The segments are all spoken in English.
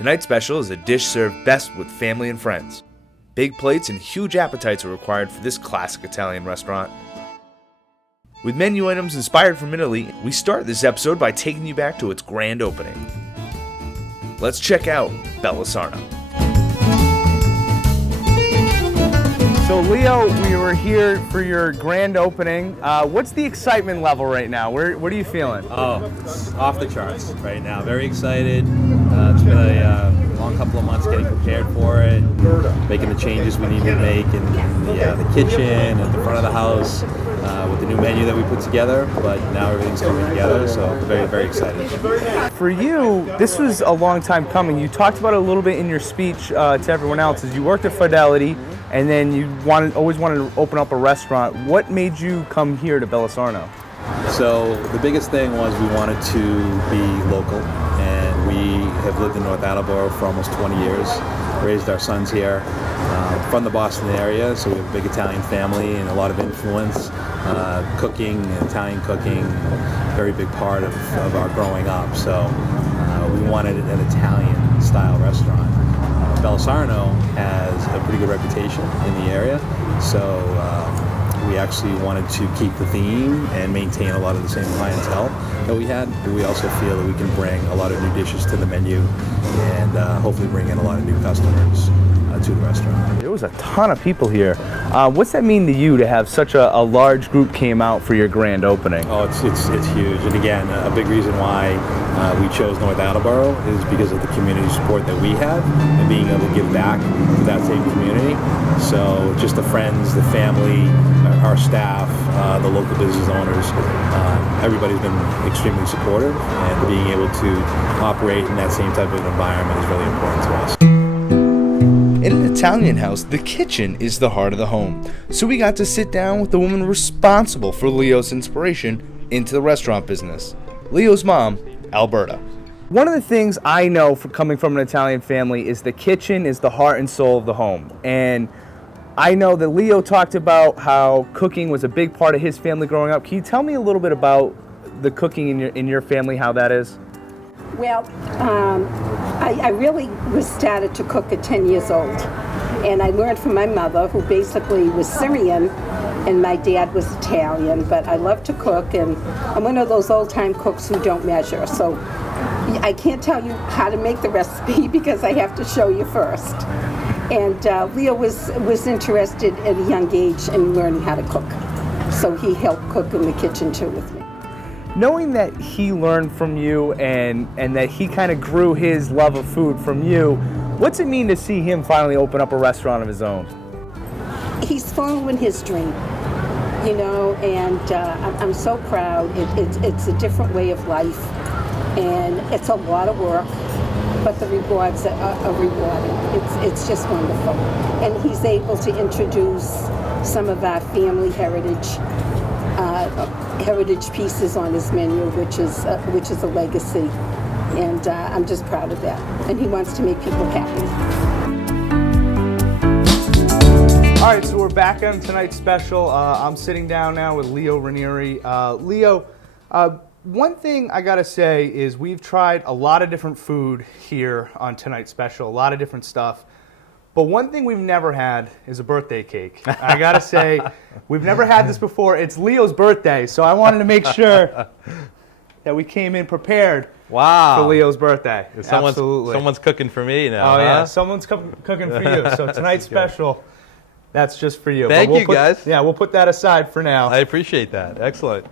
Tonight's special is a dish served best with family and friends. Big plates and huge appetites are required for this classic Italian restaurant. With menu items inspired from Italy, we start this episode by taking you back to its grand opening. Let's check out Bella Sarno. So Leo, we were here for your grand opening. What's the excitement level right now? What are you feeling? Oh, it's off the charts right now. Very excited. It's been a long couple of months getting prepared for it, making the changes we need to make in the kitchen and the front of the house with the new menu that we put together. But now everything's coming together, so very, very excited. For you, this was a long time coming. You talked about it a little bit in your speech to everyone else. As you worked at Fidelity, and then you always wanted to open up a restaurant. What made you come here to Bella Sarno? So the biggest thing was we wanted to be local, and we have lived in North Attleborough for almost 20 years, raised our sons here, from the Boston area, so we have a big Italian family and a lot of influence. Cooking, Italian cooking, very big part of our growing up, so we wanted an Italian style restaurant. Bella Sarno has a pretty good reputation in the area, so we actually wanted to keep the theme and maintain a lot of the same clientele that we had, but we also feel that we can bring a lot of new dishes to the menu and hopefully bring in a lot of new customers to the restaurant. There was a ton of people here. What's that mean to you to have such a large group came out for your grand opening? Oh, it's huge, and again, a big reason why we chose North Attleborough is because of the community support that we have and being able to give back to that same community. So just the friends, the family, our staff, the local business owners, everybody's been extremely supportive, and being able to operate in that same type of environment is really important to us. In an Italian house, the kitchen is the heart of the home, so we got to sit down with the woman responsible for Leo's inspiration into the restaurant business, Leo's mom, Alberta. One of the things I know from coming from an Italian family is the kitchen is the heart and soul of the home. And I know that Leo talked about how cooking was a big part of his family growing up. Can you tell me a little bit about the cooking in your family, how that is? Well, I really was started to cook at 10 years old. And I learned from my mother, who basically was Syrian, and my dad was Italian. But I love to cook, and I'm one of those old-time cooks who don't measure. So I can't tell you how to make the recipe because I have to show you first. And Leo was interested at a young age in learning how to cook. So he helped cook in the kitchen too with me. Knowing that he learned from you and that he kind of grew his love of food from you, what's it mean to see him finally open up a restaurant of his own? He's following his dream, you know, and I'm so proud. It's a different way of life, and it's a lot of work, but the rewards are rewarding. It's just wonderful. And he's able to introduce some of our family heritage pieces on his menu, which is a legacy, and I'm just proud of that. And he wants to make people happy. All right, so we're back on tonight's special. I'm sitting down now with Leo Raneri. Leo, one thing I gotta say is we've tried a lot of different food here on tonight's special, a lot of different stuff. But one thing we've never had is a birthday cake. I gotta say, we've never had this before. It's Leo's birthday, so I wanted to make sure that we came in prepared for Leo's birthday. Absolutely. Someone's cooking for me now. Oh, yeah, someone's cooking for you. So tonight's special, that's just for you. Thank you, guys. Yeah, we'll put that aside for now. I appreciate that. Excellent.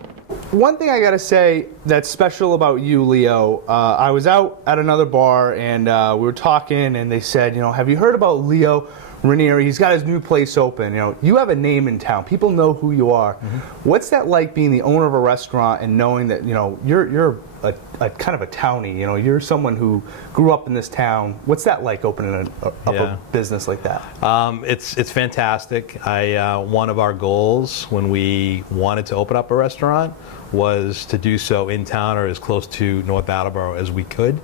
One thing I gotta say that's special about you, Leo, I was out at another bar and we were talking and they said, you know, have you heard about Leo Raneri? He's got his new place open. You know, you have a name in town. People know who you are. Mm-hmm. What's that like being the owner of a restaurant and knowing that, you know, you're a kind of a townie, you know, you're someone who grew up in this town. What's that like opening a business like that? It's fantastic. One of our goals when we wanted to open up a restaurant was to do so in town or as close to North Attleborough as we could.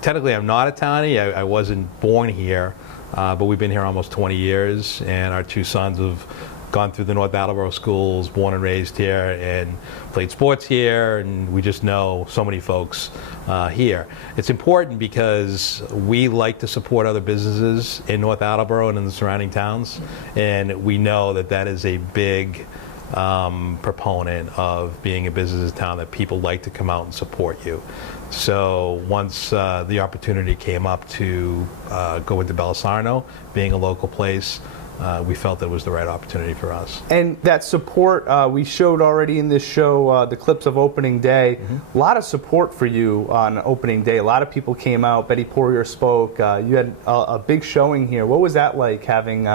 Technically I'm not a townie. I wasn't born here, but we've been here almost 20 years, and our two sons have gone through the North Attleborough schools, born and raised here, and played sports here, and we just know so many folks here. It's important because we like to support other businesses in North Attleborough and in the surrounding towns, and we know that that is a big proponent of being a business town, that people like to come out and support you. So once the opportunity came up to go into Bella Sarno, being a local place, we felt that it was the right opportunity for us. And that support, we showed already in this show the clips of opening day. A lot of support for you on opening day. A lot of people came out. Brett Poirier spoke. You had a big showing here. What was that like, having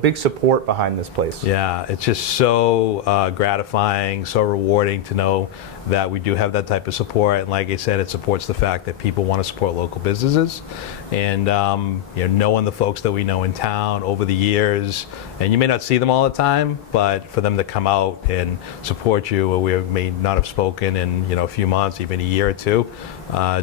big support behind this place? Yeah, it's just so gratifying, so rewarding to know that we do have that type of support. And like I said, it supports the fact that people want to support local businesses. And knowing the folks that we know in town over the years, and you may not see them all the time, but for them to come out and support you, or we may not have spoken in a few months, even a year or two,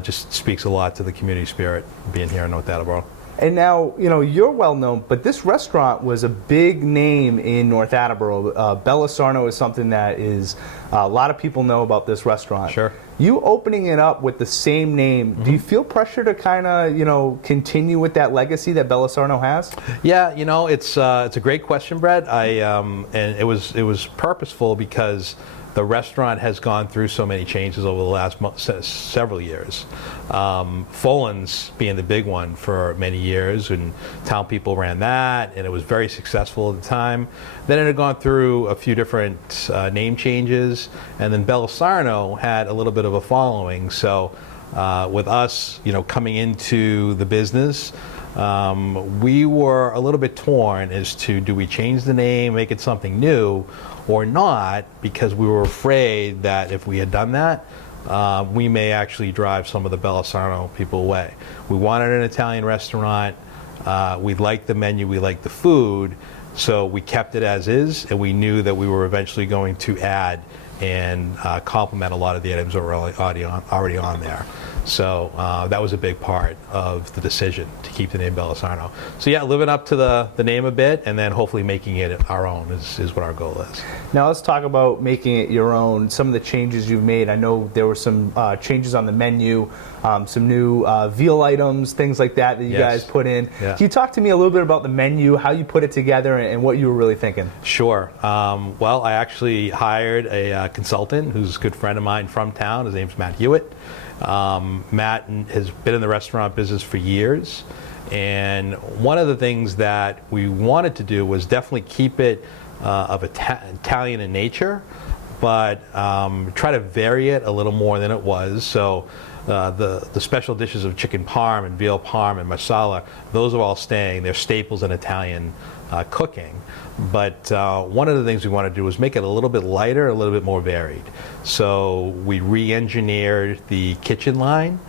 just speaks a lot to the community spirit being here in North Attleborough. And now, you're well known, but this restaurant was a big name in North Attleborough. Bella Sarno is something that is, a lot of people know about this restaurant. Sure. You opening it up with the same name, do you feel pressure to kind of, continue with that legacy that Bella Sarno has? Yeah, it's a great question, Brett. And it was purposeful because the restaurant has gone through so many changes over the last several years. Folan's being the big one for many years, and town people ran that, and it was very successful at the time. Then it had gone through a few different name changes, and then Bella Sarno had a little bit of a following. So with us, coming into the business, we were a little bit torn as to, do we change the name, make it something new, or not, because we were afraid that if we had done that, we may actually drive some of the Bella Sarno people away. We wanted an Italian restaurant. We liked the menu, we liked the food, so we kept it as is, and we knew that we were eventually going to add and complement a lot of the items that were already on there. So that was a big part of the decision to keep the name Bella Sarno. So yeah, living up to the name a bit, and then hopefully making it our own is what our goal is. Now let's talk about making it your own. Some of the changes you've made. I know there were some changes on the menu, some new veal items, things like that you guys put in. Yeah. Can you talk to me a little bit about the menu, how you put it together, and what you were really thinking? Sure. Well, I actually hired a consultant who's a good friend of mine from town. His name's Matt Hewitt. Matt has been in the restaurant business for years, and one of the things that we wanted to do was definitely keep it of Italian in nature, but try to vary it a little more than it was. So the special dishes of chicken parm and veal parm and masala, those are all staying. They're staples in Italian cooking. But one of the things we want to do was make it a little bit lighter, a little bit more varied. So we re-engineered the kitchen line.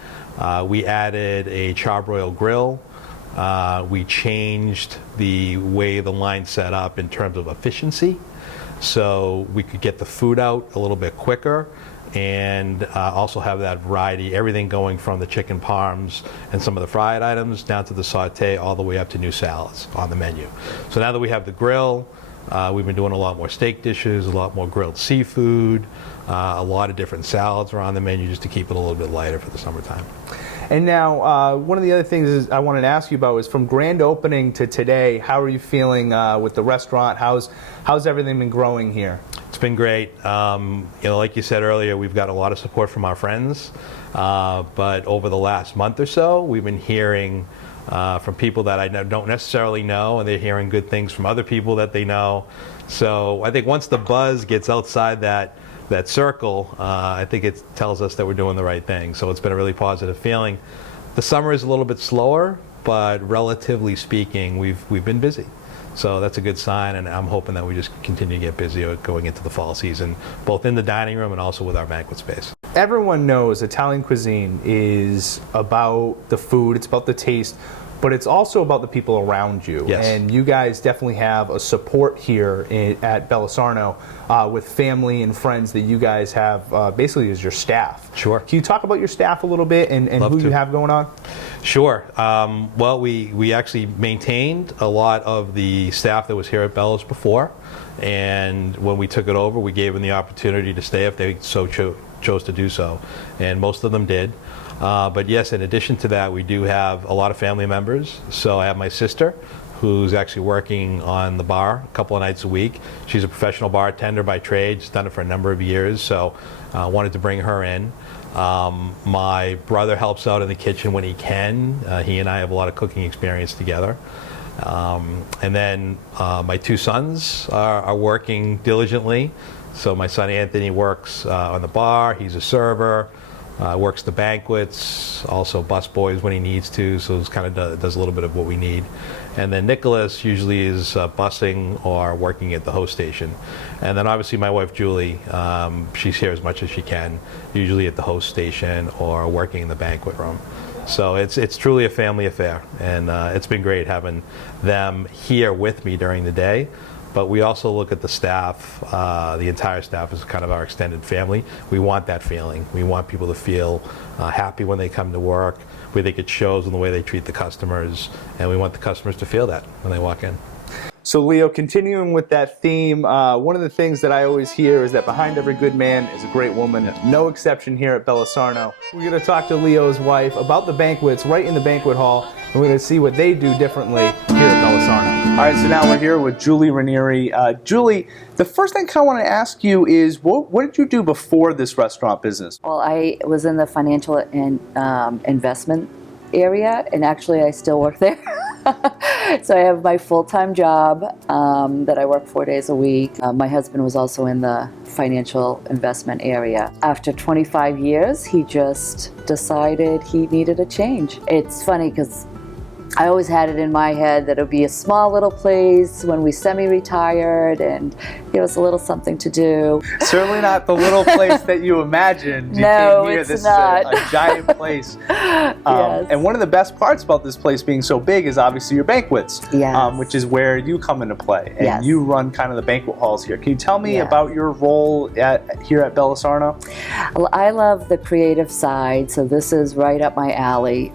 We added a charbroil grill. We changed the way the line set up in terms of efficiency, so we could get the food out a little bit quicker, and also have that variety, everything going from the chicken parms and some of the fried items down to the saute, all the way up to new salads on the menu. So now that we have the grill, we've been doing a lot more steak dishes, a lot more grilled seafood, a lot of different salads are on the menu, just to keep it a little bit lighter for the summertime. And now, one of the other things I wanted to ask you about is, from grand opening to today, how are you feeling with the restaurant? How's everything been growing here? It's been great. Like you said earlier, we've got a lot of support from our friends, but over the last month or so, we've been hearing from people that I don't necessarily know, and they're hearing good things from other people that they know. So I think once the buzz gets outside that circle, I think it tells us that we're doing the right thing. So it's been a really positive feeling. The summer is a little bit slower, but relatively speaking, we've been busy. So that's a good sign, and I'm hoping that we just continue to get busy going into the fall season, both in the dining room and also with our banquet space. Everyone knows Italian cuisine is about the food, it's about the taste, but it's also about the people around you. Yes. And you guys definitely have a support here at Bella Sarno with family and friends that you guys have basically as your staff. Sure. Can you talk about your staff a little bit and who you have going on? Sure. Well, we actually maintained a lot of the staff that was here at Bella's before, and when we took it over, we gave them the opportunity to stay if they so chose to do so, and most of them did. But yes, in addition to that, we do have a lot of family members. So I have my sister, who's actually working on the bar a couple of nights a week. She's a professional bartender by trade. She's done it for a number of years, so wanted to bring her in. My brother helps out in the kitchen when he can. He and I have a lot of cooking experience together. And then my two sons are working diligently. So my son Anthony works on the bar. He's a server. Works the banquets, also busboys when he needs to, so it kind of does a little bit of what we need. And then Nicholas usually is busing or working at the host station. And then obviously my wife Julie, she's here as much as she can, usually at the host station or working in the banquet room. So it's truly a family affair, and it's been great having them here with me during the day. But we also look at the staff, the entire staff as kind of our extended family. We want that feeling. We want people to feel happy when they come to work. We think it shows in the way they treat the customers, and we want the customers to feel that when they walk in. So Leo, continuing with that theme, one of the things that I always hear is that behind every good man is a great woman. No exception here at Bella Sarno. We're going to talk to Leo's wife about the banquets right in the banquet hall, and we're going to see what they do differently here at Bella Sarno. All right, so now we're here with Julie Raneri. Julie, the first thing I kind of want to ask you is, what did you do before this restaurant business? Well, I was in the financial and investment area, and actually I still work there. So I have my full-time job that I work 4 days a week. My husband was also in the financial investment area. After 25 years, he just decided he needed a change. It's funny because I always had it in my head that it would be a small little place when we semi-retired and give us a little something to do. Certainly not the little place that you imagined. You No, came here, it's this not. is a giant place. Yes. And one of the best parts about this place being so big is obviously your banquets, Yes. which is where you come into play. And Yes. you run kind of the banquet halls here. Can you tell me Yes. about your role here at Bella Sarno? Well, I love the creative side, so this is right up my alley.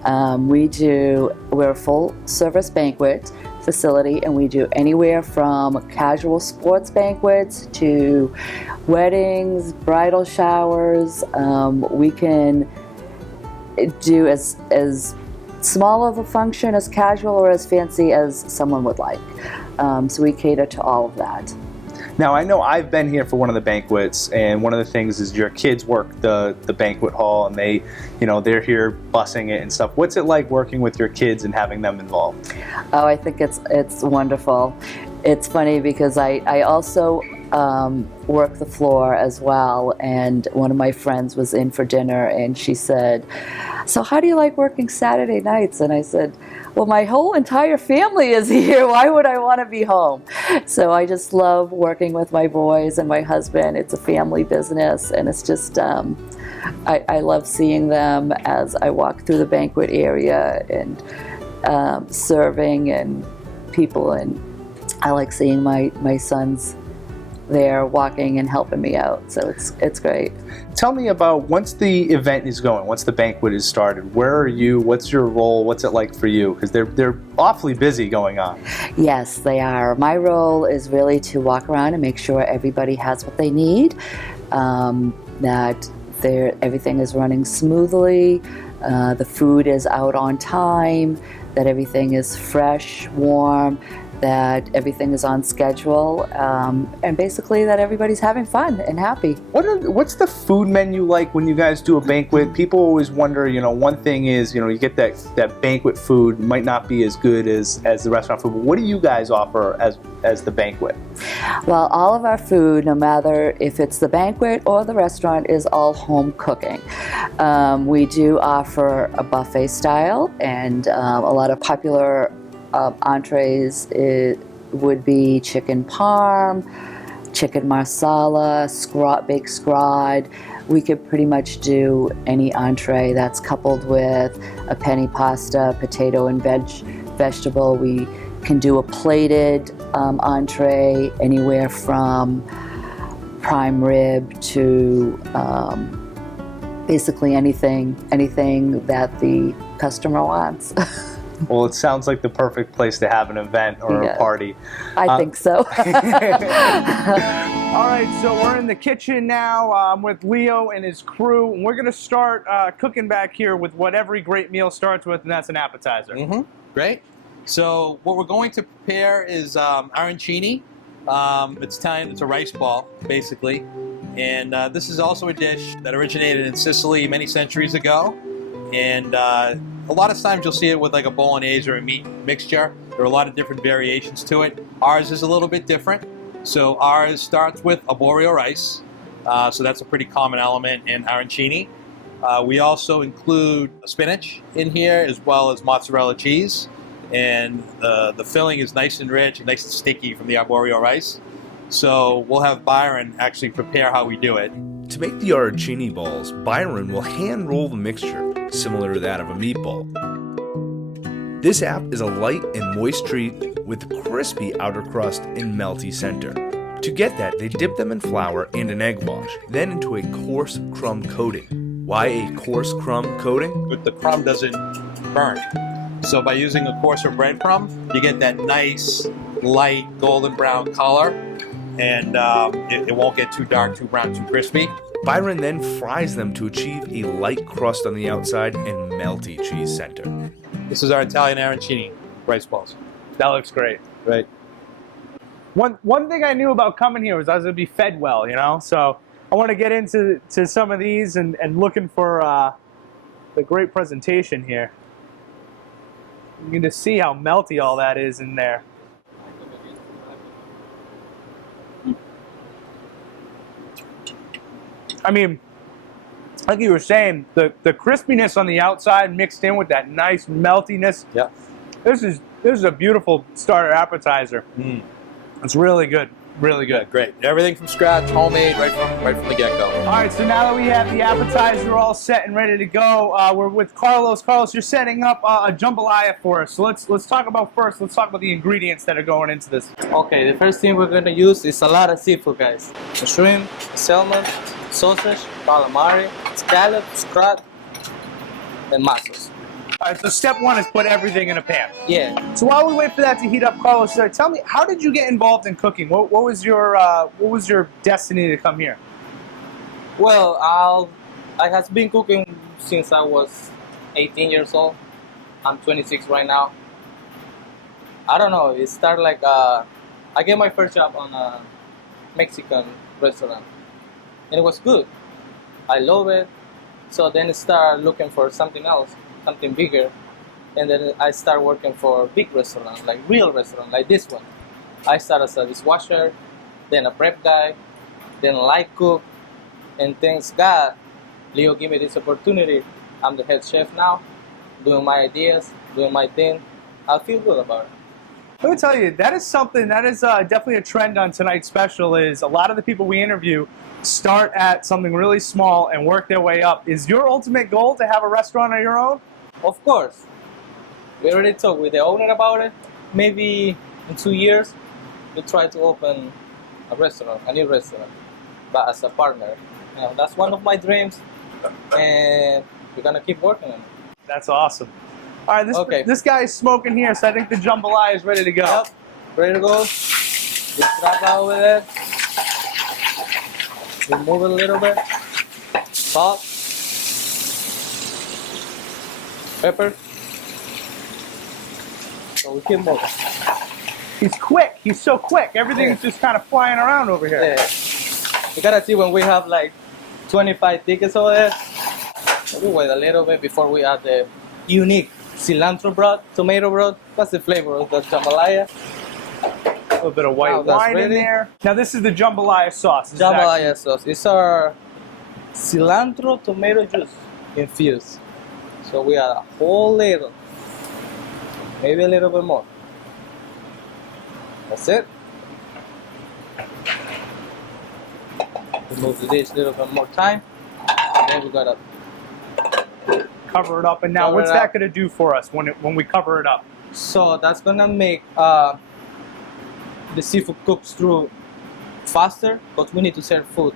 We're a full-service banquet facility, and we do anywhere from casual sports banquets to weddings, bridal showers. We can do as small of a function as casual or as fancy as someone would like. So we cater to all of that. Now, I know I've been here for one of the banquets, and one of the things is your kids work the banquet hall, and they're here bussing it and stuff. What's it like working with your kids and having them involved? Oh, I think it's wonderful. It's funny because I also work the floor as well, and one of my friends was in for dinner, and she said, "So how do you like working Saturday nights?" And I said, "Well, my whole entire family is here. Why would I want to be home?" So I just love working with my boys and my husband. It's a family business, and it's just I love seeing them as I walk through the banquet area and serving and people, and I like seeing my sons there walking and helping me out, so it's great. Tell me about, once the event is going, once the banquet is started, where are you? What's your role? What's it like for you? Because they're awfully busy going on. Yes, they are. My role is really to walk around and make sure everybody has what they need, that everything is running smoothly, the food is out on time, that everything is fresh, warm, that everything is on schedule, and basically that everybody's having fun and happy. What's the food menu like when you guys do a banquet? People always wonder, one thing is, you get that banquet food might not be as good as the restaurant food, but what do you guys offer as the banquet? Well, all of our food, no matter if it's the banquet or the restaurant, is all home cooking. We do offer a buffet style, and a lot of popular entrees would be chicken parm, chicken marsala, baked scrod. We could pretty much do any entree that's coupled with a penne pasta, potato and vegetable. We can do a plated entree, anywhere from prime rib to basically anything that the customer wants. Well, it sounds like the perfect place to have an event or Yeah. a party. I think so. All right, so we're in the kitchen now. I'm with Leo and his crew, and we're going to start cooking back here with what every great meal starts with, and that's an appetizer. Great. So what we're going to prepare is arancini. It's Italian. It's a rice ball, basically. And this is also a dish that originated in Sicily many centuries ago. And a lot of times you'll see it with like a bolognese or a meat mixture. There are a lot of different variations to it. Ours is a little bit different. So ours starts with arborio rice. So that's a pretty common element in arancini. We also include spinach in here as well as mozzarella cheese. And the filling is nice and rich and nice and sticky from the arborio rice. So we'll have Byron actually prepare how we do it. To make the arancini balls, Byron will hand roll the mixture, similar to that of a meatball. This app is a light and moist treat with crispy outer crust and melty center. To get that, they dip them in flour and an egg wash, then into a coarse crumb coating. Why a coarse crumb coating? But the crumb doesn't burn. So by using a coarser breadcrumb, you get that nice, light, golden brown color, and it won't get too dark, too brown, too crispy. Byron then fries them to achieve a light crust on the outside and melty cheese center. This is our Italian arancini rice balls. That looks great. Right. One thing I knew about coming here was I was going to be fed well, you know? So I want to get into some of these and looking for the great presentation here. You can just see how melty all that is in there. I mean, like you were saying, the crispiness on the outside mixed in with that nice meltiness. Yeah. This is a beautiful starter appetizer. It's really good. Really good. Great. Everything from scratch, homemade, right from the get-go. All right, so now that we have the appetizer all set and ready to go, we're with Carlos. Carlos, you're setting up a jambalaya for us. So let's talk about the ingredients that are going into this. Okay, the first thing we're going to use is a lot of seafood, guys. The shrimp, salmon, sausage, calamari, scallop, scrot, and mussels. All right, so step one is put everything in a pan. Yeah. So while we wait for that to heat up, Carlos, tell me, how did you get involved in cooking? What was your destiny to come here? Well, I have been cooking since I was 18 years old. I'm 26 right now. I don't know. It started like I get my first job on a Mexican restaurant, and it was good. I love it. So then I started looking for something else, something bigger, and then I started working for a big restaurant, like real restaurant, like this one. I started as a dishwasher, then a prep guy, then a light cook, and thanks God, Leo gave me this opportunity. I'm the head chef now, doing my ideas, doing my thing. I feel good about it. Let me tell you, that is something, that is definitely a trend on tonight's special, is a lot of the people we interview start at something really small and work their way up. Is your ultimate goal to have a restaurant of your own? Of course. We already talked with the owner about it. Maybe in 2 years, we'll try to open a restaurant, a new restaurant, but as a partner. You know, that's one of my dreams, and we're going to keep working on it. That's awesome. All right, this guy is smoking here, so I think the jambalaya is ready to go. Yep, ready to go. Just drop out with it. Remove it a little bit. Salt. Pepper. So we keep moving. He's quick. He's so quick. Everything's just kind of flying around over here. Yeah. You gotta see when we have like 25 tickets over there. We wait a little bit before we add the unique cilantro broth, tomato broth. That's the flavor of the jambalaya. A little bit of white wine in there. Now this is the jambalaya sauce. Jambalaya sauce. It's our cilantro tomato juice infused. So we add a whole little, maybe a little bit more. That's it. Remove the dish a little bit more time. And then we gotta cover it up. And now what's that gonna do for us when we cover it up? So that's gonna make the seafood cooks through faster, but we need to serve food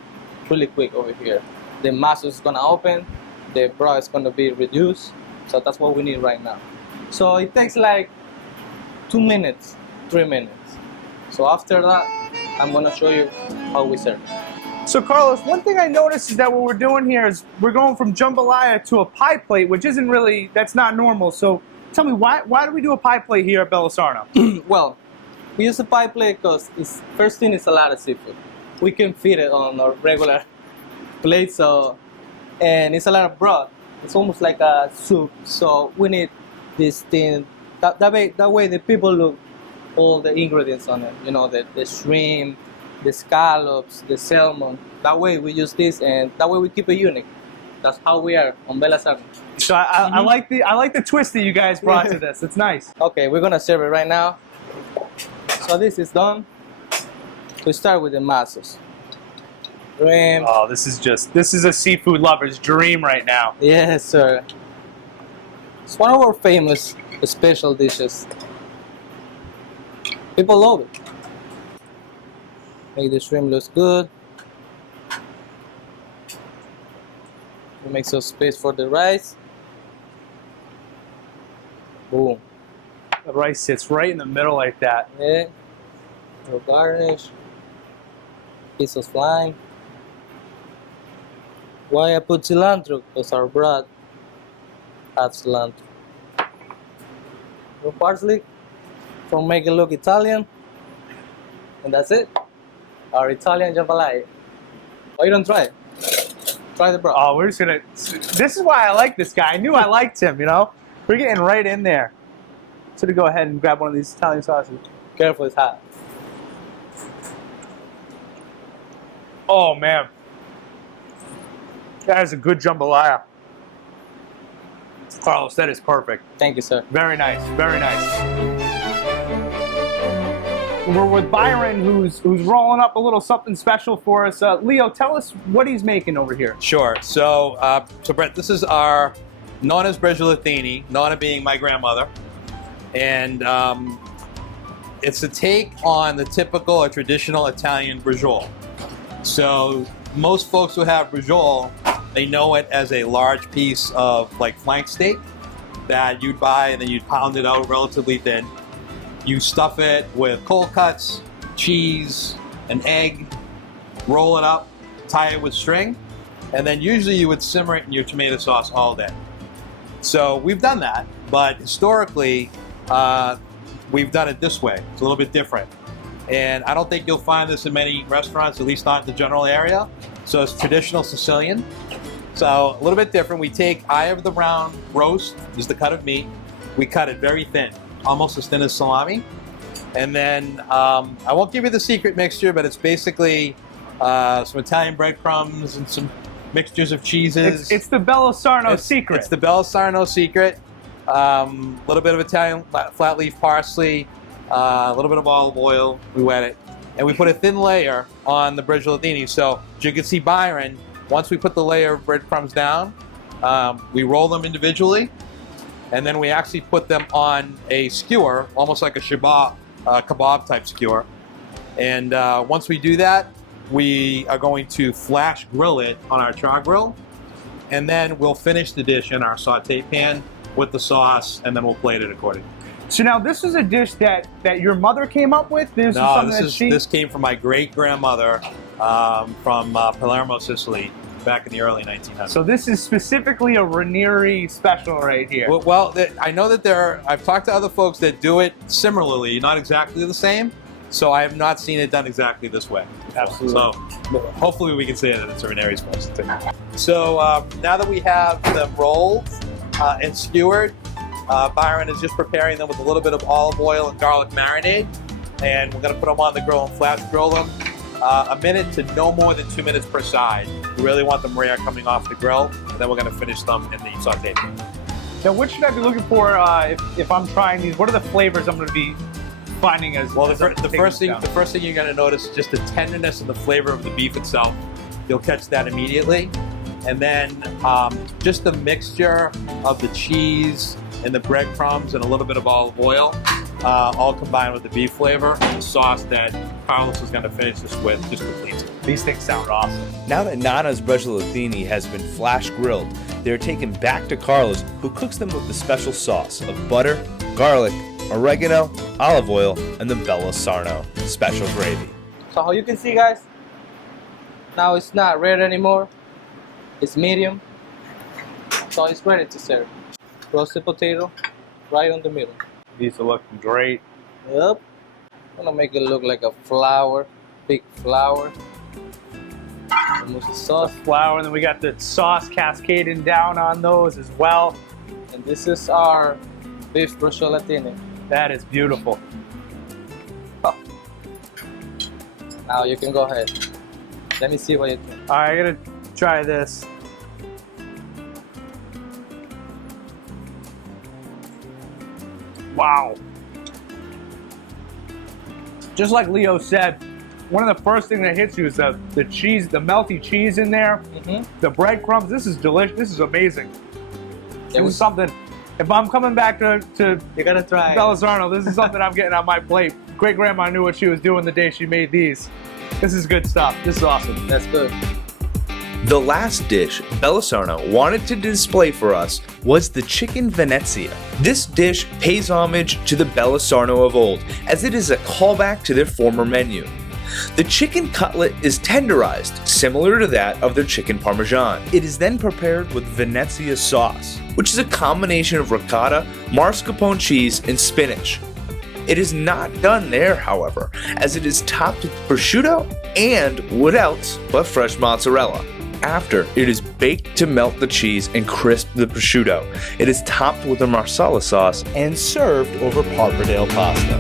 really quick over here. The mussel is gonna open, the broth is gonna be reduced, So that's what we need right now. So it takes like 2 minutes, 3 minutes. So after that, I'm gonna show you how we serve. So Carlos, one thing I noticed is that what we're doing here is we're going from jambalaya to a pie plate, which isn't really, that's not normal. So tell me, why do we do a pie plate here at Bella Sarno? Well, we use a pie plate because first thing is a lot of seafood. We can fit it on a regular plate, and it's a lot of broth. It's almost like a soup. So we need this thing. That way the people look all the ingredients on it. You know, the shrimp, the scallops, the salmon. That way we use this, and that way we keep it unique. That's how we are on Bella Sarno. So I like the twist that you guys brought to this. It's nice. Okay, we're gonna serve it right now. So this is done. We start with the masses. Shrimp. Oh, this is a seafood lover's dream right now. Yes, sir. It's one of our famous special dishes. People love it. Make the shrimp look good. We make some space for the rice. Boom. The rice sits right in the middle like that. Yeah. Little garnish. Piece of lime. Why I put cilantro? Because our bread has cilantro. Little parsley to make it look Italian. And that's it. Our Italian jambalaya. Why you don't try it? Try the bread. Oh, we're just gonna. This is why I like this guy. I knew I liked him. You know, we're getting right in there. So to go ahead and grab one of these Italian sausages. Careful, it's hot. Oh man, that is a good jambalaya. Carlos, that is perfect. Thank you, sir. Very nice, very nice. We're with Byron, who's rolling up a little something special for us. Leo, tell us what he's making over here. Sure. So, Brett, this is our Nonna's Bregilatini, Nonna being my grandmother. And it's a take on the typical or traditional Italian bregiole. So most folks who have bregiole, they know it as a large piece of like flank steak that you'd buy and then you'd pound it out relatively thin. You stuff it with cold cuts, cheese, an egg, roll it up, tie it with string, and then usually you would simmer it in your tomato sauce all day. So we've done that, but historically, we've done it this way. It's a little bit different. And I don't think you'll find this in many restaurants, at least not in the general area. So it's traditional Sicilian. So a little bit different. We take eye of the round roast, is the cut of meat. We cut it very thin, almost as thin as salami. And then I won't give you the secret mixture, but it's basically some Italian breadcrumbs and some mixtures of cheeses. It's the Bella Sarno secret. It's the Bella Sarno secret. A little bit of Italian flat leaf parsley, a little bit of olive oil. We wet it, and we put a thin layer on the bregilatini. So as you can see, Byron, once we put the layer of breadcrumbs down, we roll them individually, and then we actually put them on a skewer, almost like a kebab type skewer. And once we do that, we are going to flash grill it on our char grill, and then we'll finish the dish in our saute pan with the sauce, and then we'll plate it accordingly. So now this is a dish that your mother came up with? This came from my great-grandmother from Palermo, Sicily, back in the early 1900s. So this is specifically a Raneri special right here. Well, I know that I've talked to other folks that do it similarly, not exactly the same, so I have not seen it done exactly this way. Absolutely. So hopefully we can say that it's a Raneri special. So now that we have them rolled and skewered, Byron is just preparing them with a little bit of olive oil and garlic marinade, and we're going to put them on the grill and flash grill them a minute to no more than 2 minutes per side. We really want them rare coming off the grill, and then we're going to finish them in the saute pan. Now, what should I be looking for if I'm trying these? What are the flavors I'm going to be finding as well? The first thing you're going to notice is just the tenderness and the flavor of the beef itself. You'll catch that immediately, and then just the mixture of the cheese and the breadcrumbs and a little bit of olive oil, all combined with the beef flavor. The sauce that Carlos is going to finish this with just completes it. These things sound awesome. Now that Nonna's Bregilatini has been flash grilled, They're taken back to Carlos, who cooks them with the special sauce of butter, garlic, oregano, olive oil, and the Bella Sarno special gravy. So how you can see, guys, now it's not red anymore. It's medium. So it's ready to serve. Roasted potato right on the middle. These are looking great. Yep. I'm gonna make it look like a flower, big flower. Remove the sauce. Flour, and then we got the sauce cascading down on those as well. And this is our beef bruschettina. That is beautiful. Now you can go ahead. Let me see what you think. All right, I'm gonna try this. Wow. Just like Leo said, one of the first things that hits you is the cheese, the melty cheese in there, the breadcrumbs. This is delicious. This is amazing. This is something. If I'm coming back to You gotta try. Bella Sarno, this is something I'm getting on my plate. Great grandma knew what she was doing the day she made these. This is good stuff. This is awesome. That's good. The last dish Bella Sarno wanted to display for us was the chicken Venezia. This dish pays homage to the Bella Sarno of old, as it is a callback to their former menu. The chicken cutlet is tenderized, similar to that of their chicken parmesan. It is then prepared with Venezia sauce, which is a combination of ricotta, mascarpone cheese, and spinach. It is not done there, however, as it is topped with prosciutto and, what else, but fresh mozzarella. After, it is baked to melt the cheese and crisp the prosciutto. It is topped with a marsala sauce and served over pappardelle pasta.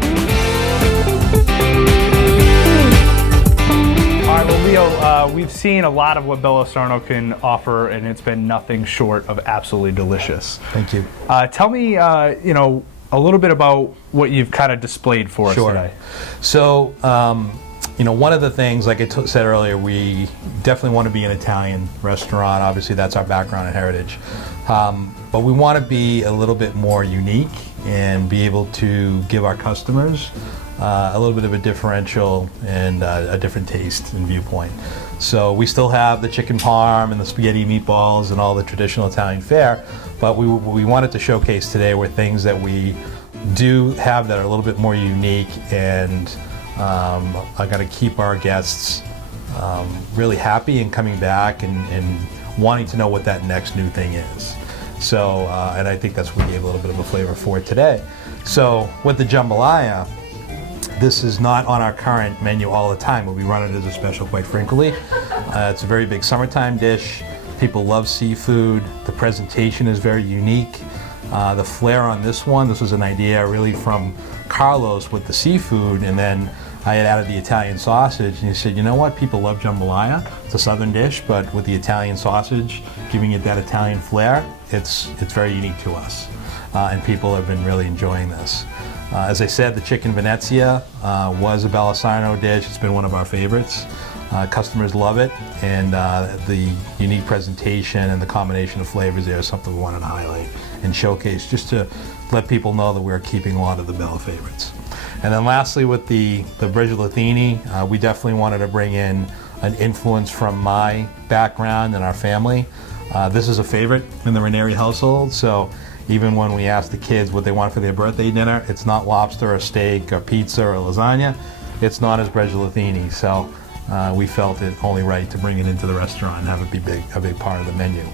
All right, well, Leo, we've seen a lot of what Bella Sarno can offer, and it's been nothing short of absolutely delicious. Thank you. Tell me, a little bit about what you've kind of displayed for us today. So, one of the things, like I said earlier, we definitely want to be an Italian restaurant. Obviously, that's our background and heritage. But we want to be a little bit more unique and be able to give our customers a little bit of a differential and a different taste and viewpoint. So we still have the chicken parm and the spaghetti meatballs and all the traditional Italian fare, but what we wanted to showcase today were things that we do have that are a little bit more unique and are going to keep our guests really happy and coming back and wanting to know what that next new thing is. So, and I think that's what we gave a little bit of a flavor for today. So with the jambalaya, this is not on our current menu all the time, but we run it as a special quite frequently. It's a very big summertime dish. People love seafood. The presentation is very unique. The flair on this was an idea really from Carlos with the seafood, and then I had added the Italian sausage, and he said, you know what, people love jambalaya. It's a southern dish, but with the Italian sausage, giving it that Italian flair, it's very unique to us. And people have been really enjoying this. As I said, the chicken Venezia was a Bella Sarno dish. It's been one of our favorites. Customers love it, and the unique presentation and the combination of flavors there is something we wanted to highlight and showcase, just to let people know that we're keeping a lot of the Bella favorites. And then lastly, with the bruschettina, we definitely wanted to bring in an influence from my background and our family. This is a favorite in the Raneri household, so even when we ask the kids what they want for their birthday dinner, it's not lobster or steak or pizza or lasagna. It's not as bruschettina, so we felt it only right to bring it into the restaurant and have it be a big part of the menu.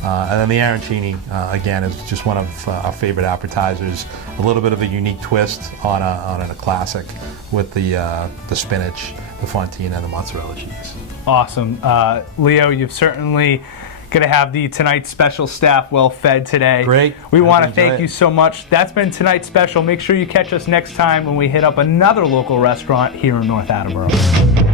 And then the arancini, again, is just one of our favorite appetizers. A little bit of a unique twist on a classic with the spinach, the fontina, and the mozzarella cheese. Awesome. Leo, you've certainly going to have the Tonight's Special staff well fed today. Great. We want to thank you so much. That's been Tonight's Special. Make sure you catch us next time when we hit up another local restaurant here in North Attleborough.